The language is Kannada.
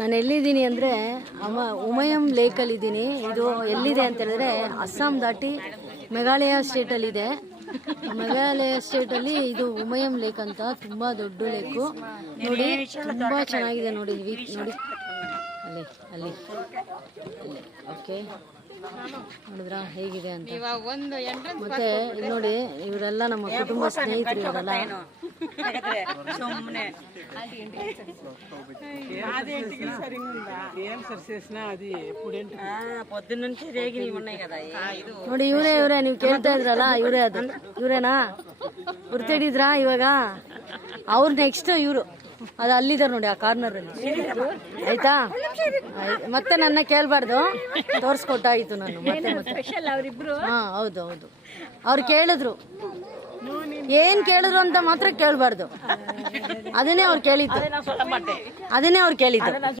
ನಾನು ಎಲ್ಲಿದ್ದೀನಿ ಅಂದರೆ ಉಮಯಂ ಲೇಕಲ್ಲಿದ್ದೀನಿ. ಇದು ಎಲ್ಲಿದೆ ಅಂತ ಹೇಳಿದ್ರೆ ಅಸ್ಸಾಂ ದಾಟಿ ಮೇಘಾಲಯ ಸ್ಟೇಟಲ್ಲಿದೆ. ಮೇಘಾಲಯ ಸ್ಟೇಟಲ್ಲಿ ಇದು ಉಮಯಂ ಲೇಕ್ ಅಂತ, ತುಂಬ ದೊಡ್ಡ ಲೇಕು. ನೋಡಿ ತುಂಬ ಚೆನ್ನಾಗಿದೆ ನೋಡಿ. ನೋಡಿ ಅಲ್ಲಿ ಅಲ್ಲಿ ಓಕೆ, ನೋಡಿದ್ರಾ ಹೇಗಿದೆ ಅಂತ. ಮತ್ತೆ ಇಲ್ಲಿ ನೋಡಿ, ಇವರೆಲ್ಲ ನಮ್ಮ ಕುಟುಂಬ ಸ್ನೇಹಿತರು ಇವರೆಲ್ಲ. ನೋಡಿ ಇವರೇ ನೀವು ಕೇಳ್ತಾ ಇದ್ರಲ್ಲ, ಇವರೇನಾ ಗುರ್ತಿಡಿದ್ರಾ? ಇವಾಗ ಅವ್ರು ನೆಕ್ಸ್ಟ್ ಇವರು ಅದು ಅಲ್ಲಿದ್ದಾರೆ ನೋಡಿ, ಆ ಕಾರ್ನರಲ್ಲಿ. ಆಯ್ತಾ? ಮತ್ತೆ ನನ್ನ ಕೇಳಬಾರ್ದು, ತೋರಿಸ್ಕೊಟ್ಟಾಯಿತು ನಾನು. ಮತ್ತೆ ಹಾಂ ಹೌದು, ಅವ್ರು ಕೇಳಿದ್ರು, ಏನ್ ಕೇಳಿದ್ರು ಅಂತ ಮಾತ್ರ ಕೇಳಬಾರ್ದು. ಅದನ್ನೇ ಅವ್ರು ಕೇಳಿದ್ದು.